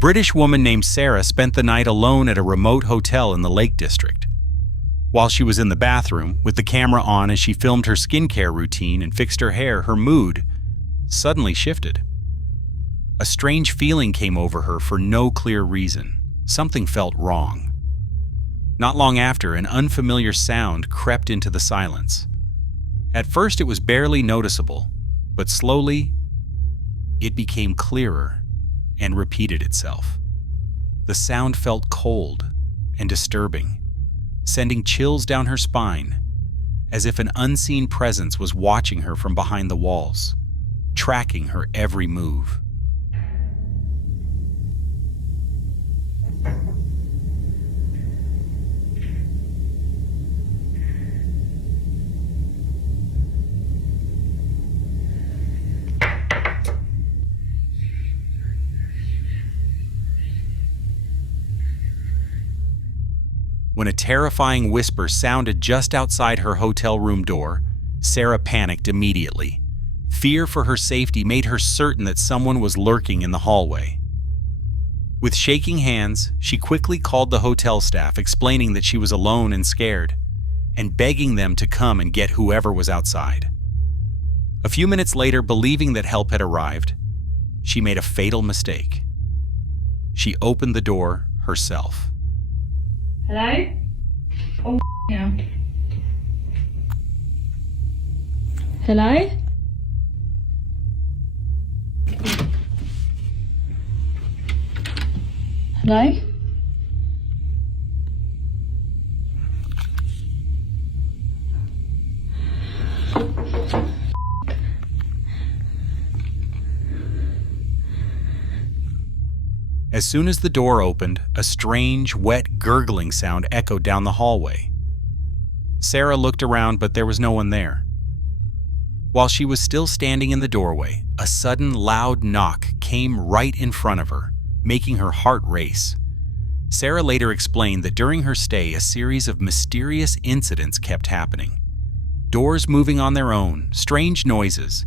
British woman named Sarah spent the night alone at a remote hotel in the Lake District. While she was in the bathroom, with the camera on as she filmed her skincare routine and fixed her hair, her mood suddenly shifted. A strange feeling came over her for no clear reason. Something felt wrong. Not long after, an unfamiliar sound crept into the silence. At first, it was barely noticeable, but slowly, it became clearer and repeated itself. The sound felt cold and disturbing, sending chills down her spine, as if an unseen presence was watching her from behind the walls, tracking her every move. When a terrifying whisper sounded just outside her hotel room door, Sarah panicked immediately. Fear for her safety made her certain that someone was lurking in the hallway. With shaking hands, she quickly called the hotel staff, explaining that she was alone and scared, and begging them to come and get whoever was outside. A few minutes later, believing that help had arrived, she made a fatal mistake. She opened the door herself. Hello? Oh, no. Hello? Hello? As soon as the door opened, a strange, wet, gurgling sound echoed down the hallway. Sarah looked around, but there was no one there. While she was still standing in the doorway, a sudden, loud knock came right in front of her, making her heart race. Sarah later explained that during her stay, a series of mysterious incidents kept happening. Doors moving on their own, strange noises,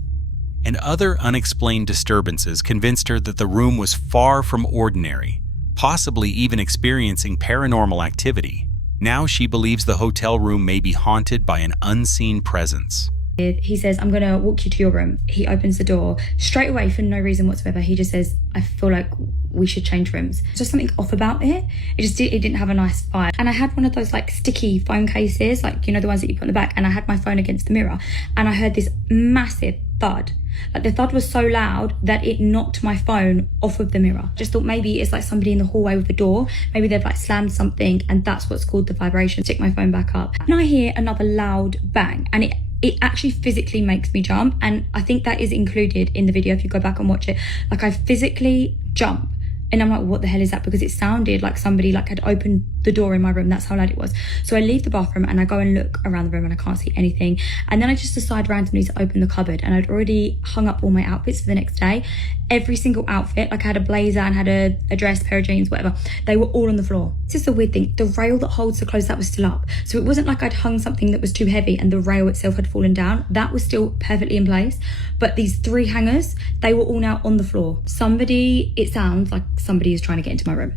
and other unexplained disturbances convinced her that the room was far from ordinary, possibly even experiencing paranormal activity. Now she believes the hotel room may be haunted by an unseen presence. He says, I'm going to walk you to your room. He opens the door straight away for no reason whatsoever. He just says, I feel like we should change rooms. Just something off about it. It didn't have a nice vibe. And I had one of those like sticky phone cases, like, you know, the ones that you put in the back. And I had my phone against the mirror and I heard this massive thud. Like the thud was so loud that it knocked my phone off of the mirror. Just thought maybe it's like somebody in the hallway with the door. Maybe they've like slammed something and that's what's caused the vibration. Stick my phone back up. And I hear another loud bang and it actually physically makes me jump. And I think that is included in the video if you go back and watch it. Like I physically jump and I'm like, what the hell is that? Because it sounded like somebody like had opened the door in my room. That's how loud it was. So I leave the bathroom and I go and look around the room and I can't see anything. And then I just decide randomly to open the cupboard and I'd already hung up all my outfits for the next day. Every single outfit, like I had a blazer and had a dress, pair of jeans, whatever. They were all on the floor. This is the weird thing. The rail that holds the clothes, that was still up. So it wasn't like I'd hung something that was too heavy and the rail itself had fallen down. That was still perfectly in place. But these 3 hangers, they were all now on the floor. It sounds like somebody is trying to get into my room.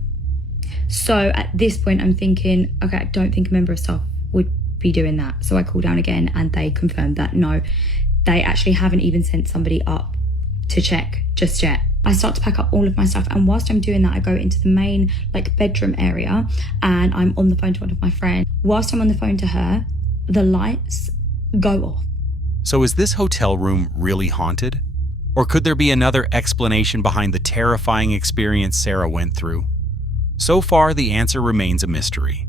So at this point, I'm thinking, okay, I don't think a member of staff would be doing that. So I call down again and they confirmed that no, they actually haven't even sent somebody up to check just yet. I start to pack up all of my stuff and whilst I'm doing that, I go into the main like bedroom area and I'm on the phone to one of my friends. Whilst I'm on the phone to her, the lights go off. So is this hotel room really haunted? Or could there be another explanation behind the terrifying experience Sarah went through? So far, the answer remains a mystery.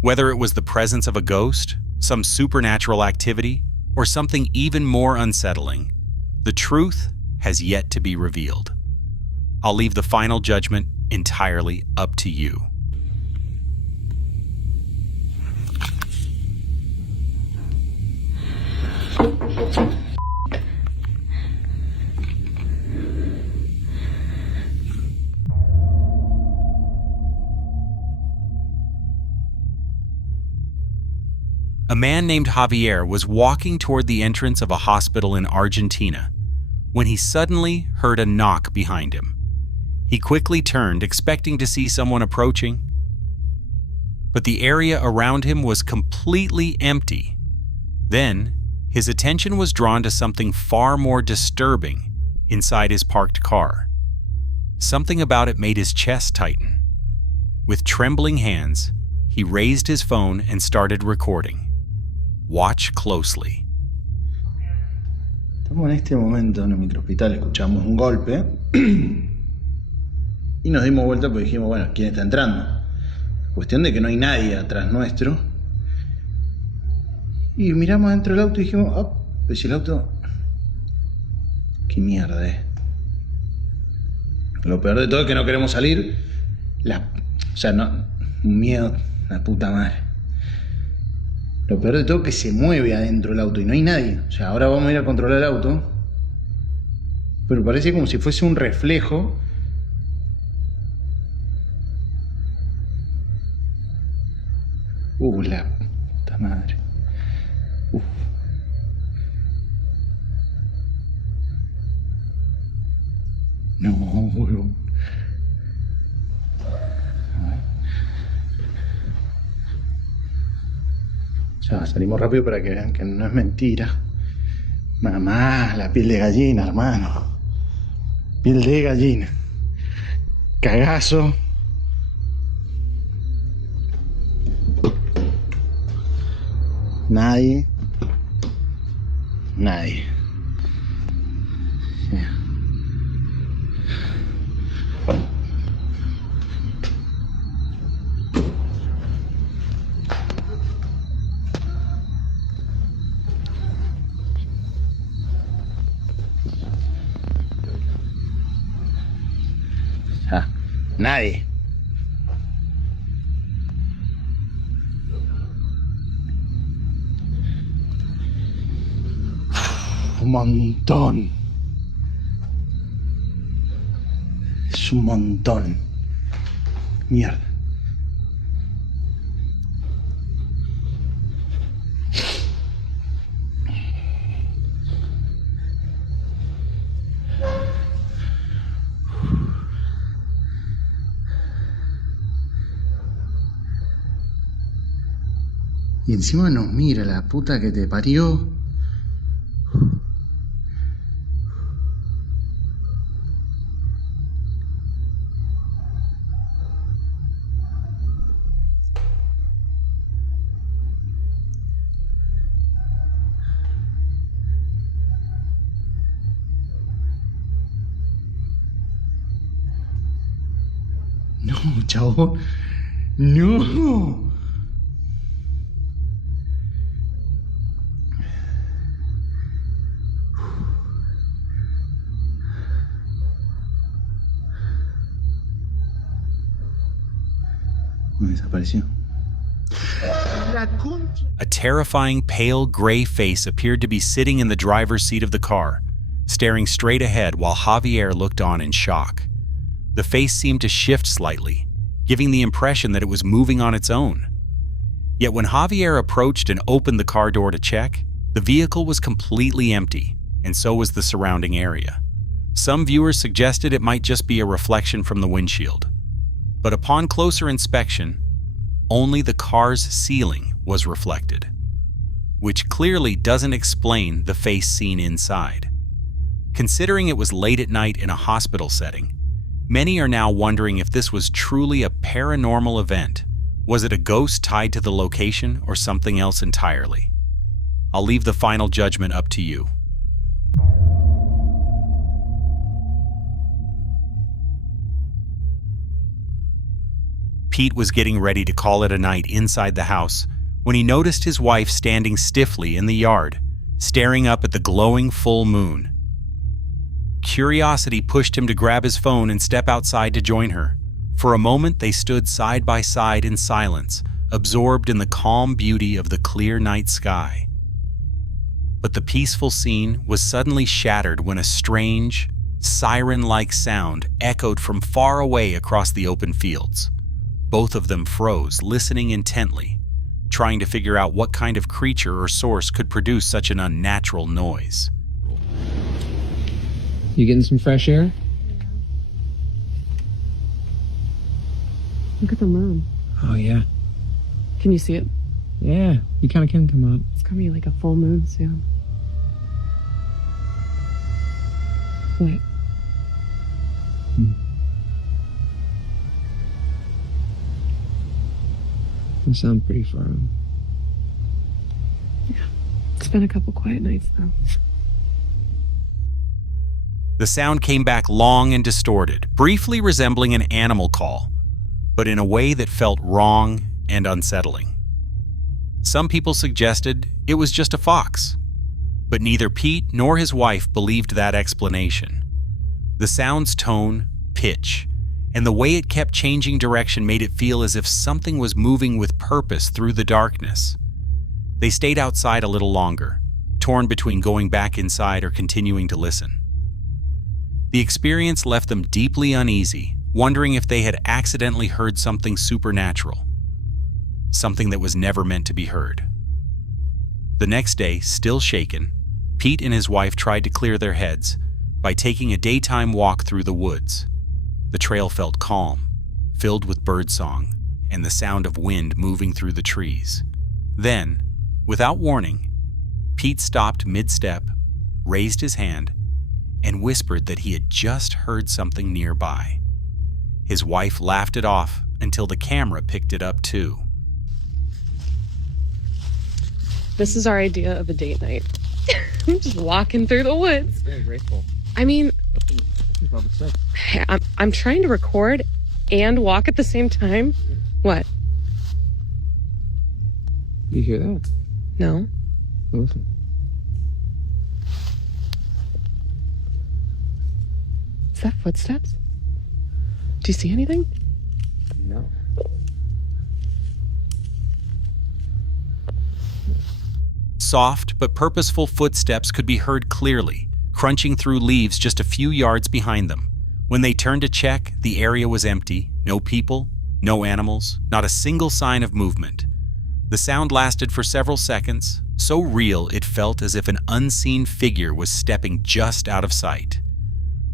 Whether it was the presence of a ghost, some supernatural activity, or something even more unsettling, the truth has yet to be revealed. I'll leave the final judgment entirely up to you. A man named Javier was walking toward the entrance of a hospital in Argentina when he suddenly heard a knock behind him. He quickly turned, expecting to see someone approaching. But the area around him was completely empty. Then, his attention was drawn to something far more disturbing inside his parked car. Something about it made his chest tighten. With trembling hands, he raised his phone and started recording. Watch closely. Estamos en este momento en el microhospital, escuchamos un golpe y nos dimos vuelta porque dijimos, bueno, ¿quién está entrando? Cuestión de que no hay nadie atrás nuestro. Y miramos dentro del auto y dijimos, oh, pues si el auto... ¿Qué mierda es? Lo peor de todo es que no queremos salir. O sea, no... Un miedo, la puta madre. Lo peor de todo es que se mueve adentro del auto y no hay nadie. O sea, ahora vamos a ir a controlar el auto. Pero parece como si fuese un reflejo. La puta madre. No, huevón. Ya, salimos rápido para que vean que no es mentira. Mamá, la piel de gallina, hermano. Piel de gallina. Cagazo. Nadie. Nadie. Un montón. Es un montón. Mierda. Y encima nos mira la puta que te parió. No, chabón. No. Desapareció. A terrifying pale gray face appeared to be sitting in the driver's seat of the car, staring straight ahead while Javier looked on in shock. The face seemed to shift slightly, giving the impression that it was moving on its own. Yet when Javier approached and opened the car door to check, the vehicle was completely empty, and so was the surrounding area. Some viewers suggested it might just be a reflection from the windshield. But upon closer inspection, only the car's ceiling was reflected, which clearly doesn't explain the face seen inside. Considering it was late at night in a hospital setting, many are now wondering if this was truly a paranormal event. Was it a ghost tied to the location or something else entirely? I'll leave the final judgment up to you. Pete was getting ready to call it a night inside the house when he noticed his wife standing stiffly in the yard, staring up at the glowing full moon. Curiosity pushed him to grab his phone and step outside to join her. For a moment, they stood side by side in silence, absorbed in the calm beauty of the clear night sky. But the peaceful scene was suddenly shattered when a strange, siren-like sound echoed from far away across the open fields. Both of them froze, listening intently, trying to figure out what kind of creature or source could produce such an unnatural noise. You getting some fresh air? Look at the moon. Oh, yeah. Can you see it? Yeah, you kind of can come up. It's gonna be like a full moon soon. What? You sound pretty far on. It's been a couple quiet nights, though. The sound came back long and distorted, briefly resembling an animal call, but in a way that felt wrong and unsettling. Some people suggested it was just a fox, but neither Pete nor his wife believed that explanation. The sound's tone, pitch, and the way it kept changing direction made it feel as if something was moving with purpose through the darkness. They stayed outside a little longer, torn between going back inside or continuing to listen. The experience left them deeply uneasy, wondering if they had accidentally heard something supernatural, something that was never meant to be heard. The next day, still shaken, Pete and his wife tried to clear their heads by taking a daytime walk through the woods. The trail felt calm, filled with birdsong and the sound of wind moving through the trees. Then, without warning, Pete stopped mid-step, raised his hand, and whispered that he had just heard something nearby. His wife laughed it off until the camera picked it up too. This is our idea of a date night. I'm just walking through the woods. Very grateful. I mean, I'm trying to record and walk at the same time. What? You hear that? No. Listen. Is that footsteps? Do you see anything? No. Soft but purposeful footsteps could be heard clearly, crunching through leaves just a few yards behind them. When they turned to check, the area was empty. No people, no animals, not a single sign of movement. The sound lasted for several seconds, so real it felt as if an unseen figure was stepping just out of sight.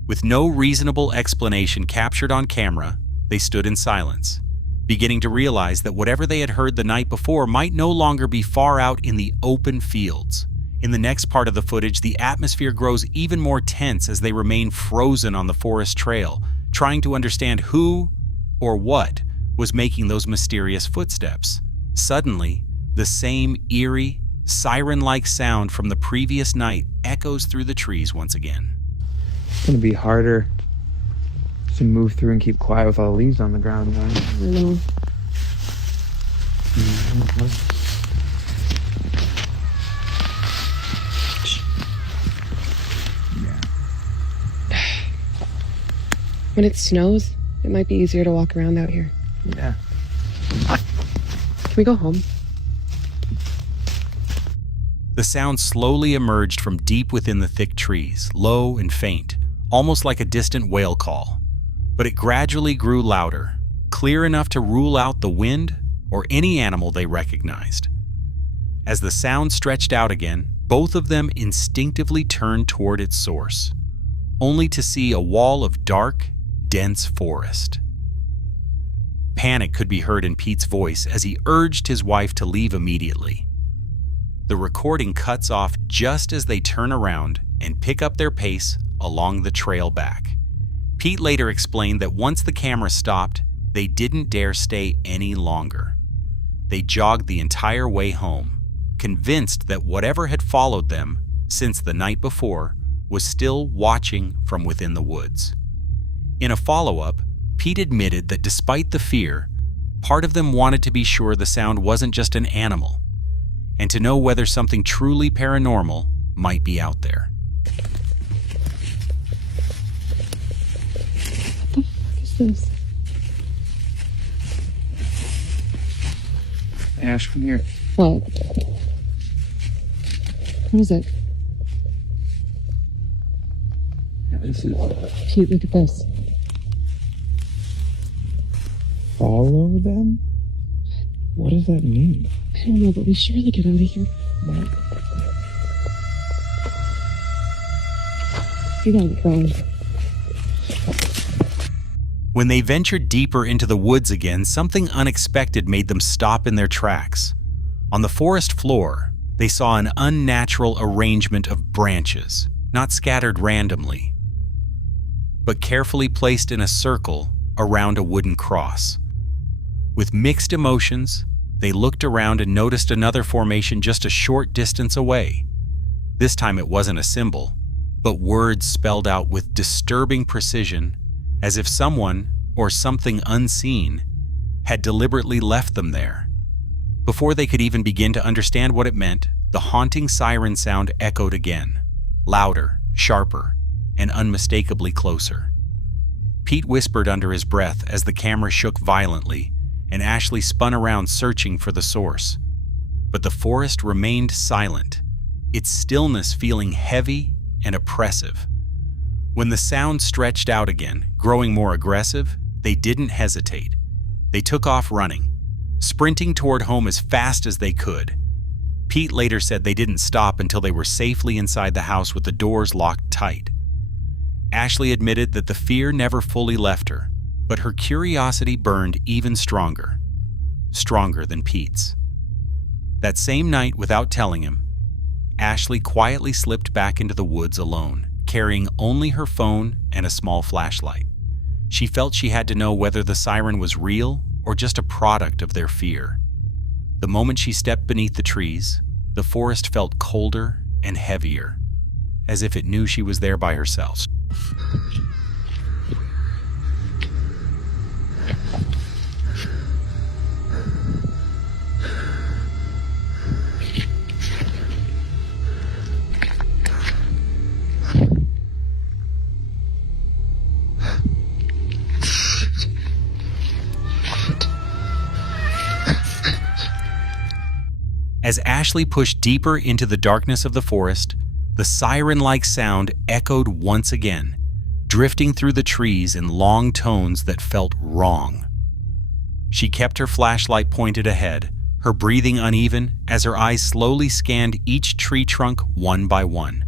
With no reasonable explanation captured on camera, they stood in silence, beginning to realize that whatever they had heard the night before might no longer be far out in the open fields. In the next part of the footage, the atmosphere grows even more tense as they remain frozen on the forest trail, trying to understand who or what was making those mysterious footsteps. Suddenly, the same eerie, siren-like sound from the previous night echoes through the trees once again. It's gonna be harder to move through and keep quiet with all the leaves on the ground. Right? I know. When it snows, it might be easier to walk around out here. Yeah. Can we go home? The sound slowly emerged from deep within the thick trees, low and faint, almost like a distant whale call. But it gradually grew louder, clear enough to rule out the wind or any animal they recognized. As the sound stretched out again, both of them instinctively turned toward its source, only to see a wall of dark, dense forest. Panic could be heard in Pete's voice as he urged his wife to leave immediately. The recording cuts off just as they turn around and pick up their pace along the trail back. Pete later explained that once the camera stopped, they didn't dare stay any longer. They jogged the entire way home, convinced that whatever had followed them since the night before was still watching from within the woods. In a follow-up, Pete admitted that despite the fear, part of them wanted to be sure the sound wasn't just an animal, and to know whether something truly paranormal might be out there. What the fuck is this? Ash, come here. What? What is it? Yeah, this is Pete, look at this. follow them? What does that mean? I don't know, but we should really get out of here. What? You gotta go. When they ventured deeper into the woods again, something unexpected made them stop in their tracks. On the forest floor, they saw an unnatural arrangement of branches, not scattered randomly, but carefully placed in a circle around a wooden cross. With mixed emotions, they looked around and noticed another formation just a short distance away. This time it wasn't a symbol, but words spelled out with disturbing precision, as if someone, or something unseen, had deliberately left them there. Before they could even begin to understand what it meant, the haunting siren sound echoed again, louder, sharper, and unmistakably closer. Pete whispered under his breath as the camera shook violently, and Ashley spun around searching for the source. But the forest remained silent, its stillness feeling heavy and oppressive. When the sound stretched out again, growing more aggressive, they didn't hesitate. They took off running, sprinting toward home as fast as they could. Pete later said they didn't stop until they were safely inside the house with the doors locked tight. Ashley admitted that the fear never fully left her, but her curiosity burned even stronger than Pete's. That same night, without telling him, Ashley quietly slipped back into the woods alone, carrying only her phone and a small flashlight. She felt she had to know whether the siren was real or just a product of their fear. The moment she stepped beneath the trees, the forest felt colder and heavier, as if it knew she was there by herself. As Ashley pushed deeper into the darkness of the forest, the siren-like sound echoed once again, drifting through the trees in long tones that felt wrong. She kept her flashlight pointed ahead, her breathing uneven as her eyes slowly scanned each tree trunk one by one.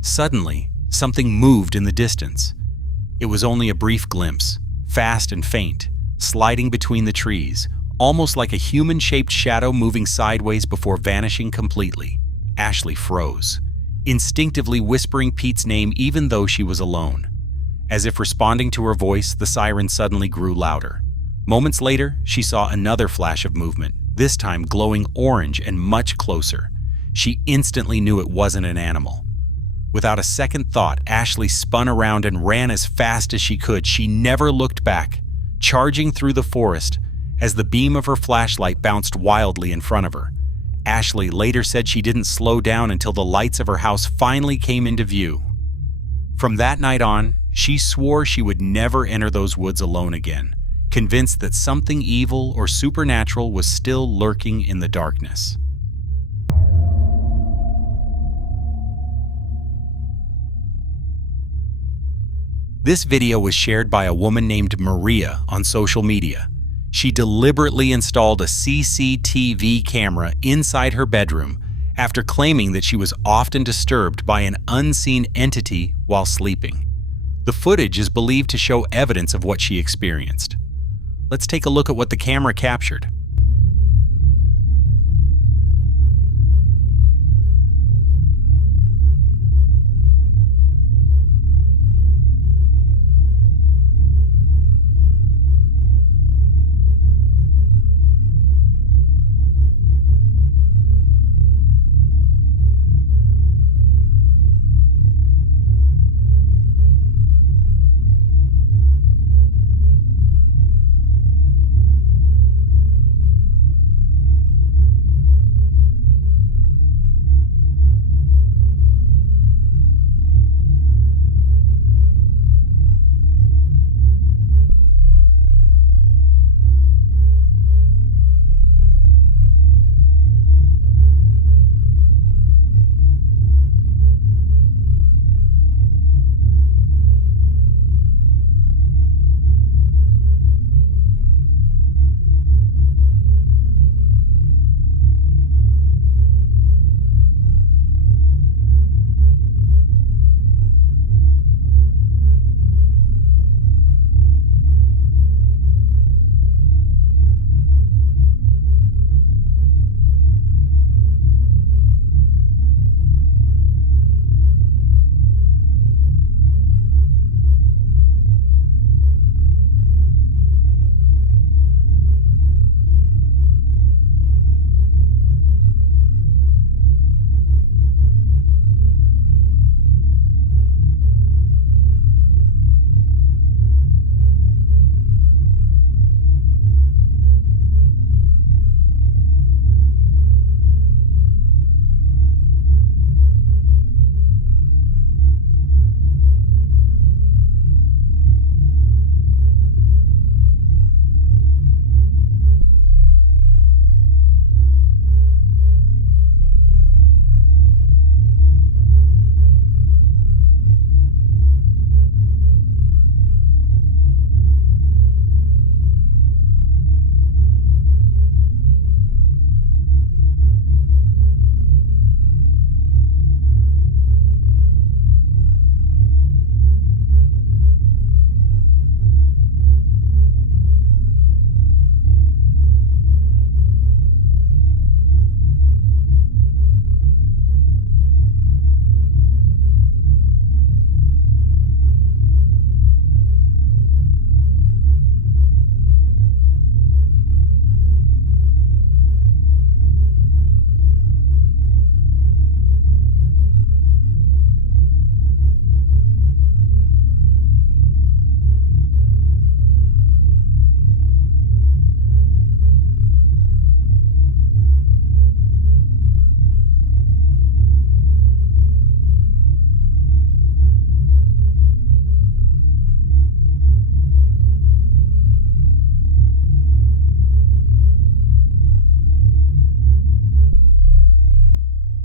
Suddenly, something moved in the distance. It was only a brief glimpse, fast and faint, sliding between the trees, almost like a human-shaped shadow moving sideways before vanishing completely. Ashley froze, instinctively whispering Pete's name even though she was alone. As if responding to her voice, the siren suddenly grew louder. Moments later, she saw another flash of movement, this time glowing orange and much closer. She instantly knew it wasn't an animal. Without a second thought, Ashley spun around and ran as fast as she could. She never looked back, charging through the forest as the beam of her flashlight bounced wildly in front of her. Ashley later said she didn't slow down until the lights of her house finally came into view. From that night on, she swore she would never enter those woods alone again, convinced that something evil or supernatural was still lurking in the darkness. This video was shared by a woman named Maria on social media. She deliberately installed a CCTV camera inside her bedroom after claiming that she was often disturbed by an unseen entity while sleeping. The footage is believed to show evidence of what she experienced. Let's take a look at what the camera captured.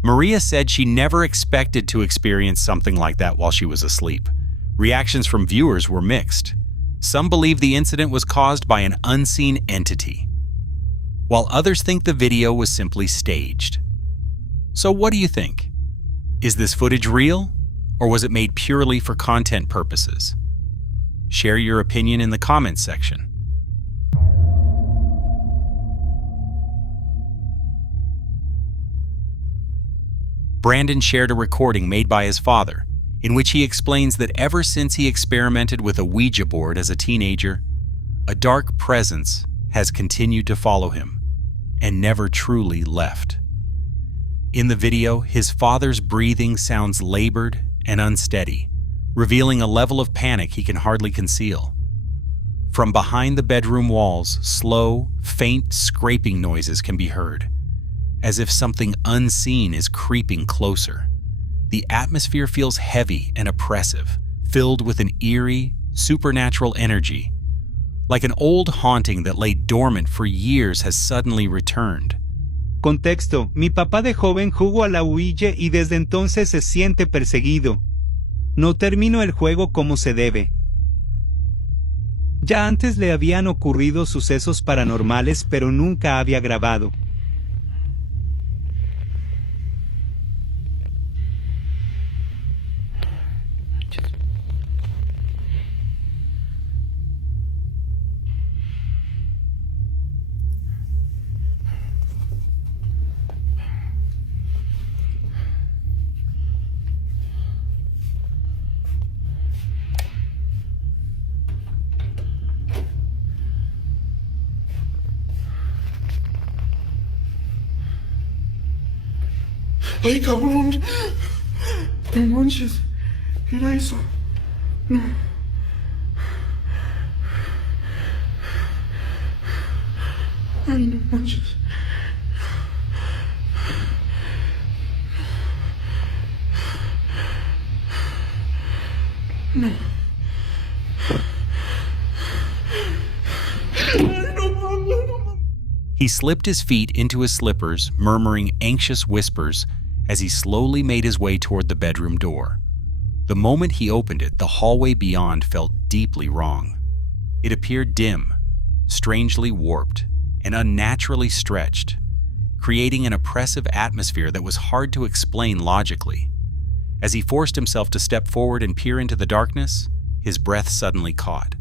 Maria said she never expected to experience something like that while she was asleep. Reactions from viewers were mixed. Some believe the incident was caused by an unseen entity, while others think the video was simply staged. So what do you think? Is this footage real, or was it made purely for content purposes? Share your opinion in the comments section. Brandon shared a recording made by his father, in which he explains that ever since he experimented with a Ouija board as a teenager, a dark presence has continued to follow him and never truly left. In the video, his father's breathing sounds labored and unsteady, revealing a level of panic he can hardly conceal. From behind the bedroom walls, slow, faint scraping noises can be heard, as if something unseen is creeping closer. The atmosphere feels heavy and oppressive, filled with an eerie, supernatural energy. Like an old haunting that lay dormant for years has suddenly returned. Contexto: mi papá de joven jugó a la Ouija y desde entonces se siente perseguido. No terminó el juego como se debe. Ya antes le habían ocurrido sucesos paranormales, pero nunca había grabado. ¡Ay, cabrón! No manches. ¿Qué era eso? No. Ay, no manches. No. He slipped his feet into his slippers, murmuring anxious whispers as he slowly made his way toward the bedroom door. The moment he opened it, the hallway beyond felt deeply wrong. It appeared dim, strangely warped, and unnaturally stretched, creating an oppressive atmosphere that was hard to explain logically. As he forced himself to step forward and peer into the darkness, his breath suddenly caught.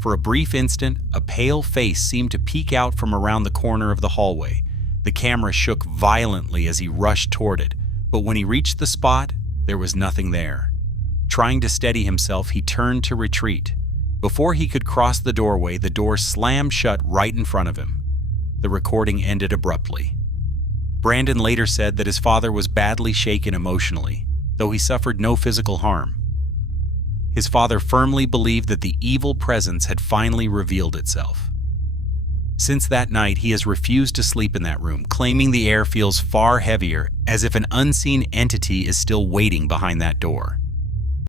For a brief instant, a pale face seemed to peek out from around the corner of the hallway. The camera shook violently as he rushed toward it, but when he reached the spot, there was nothing there. Trying to steady himself, he turned to retreat. Before he could cross the doorway, the door slammed shut right in front of him. The recording ended abruptly. Brandon later said that his father was badly shaken emotionally, though he suffered no physical harm. His father firmly believed that the evil presence had finally revealed itself. Since that night, he has refused to sleep in that room, claiming the air feels far heavier, as if an unseen entity is still waiting behind that door.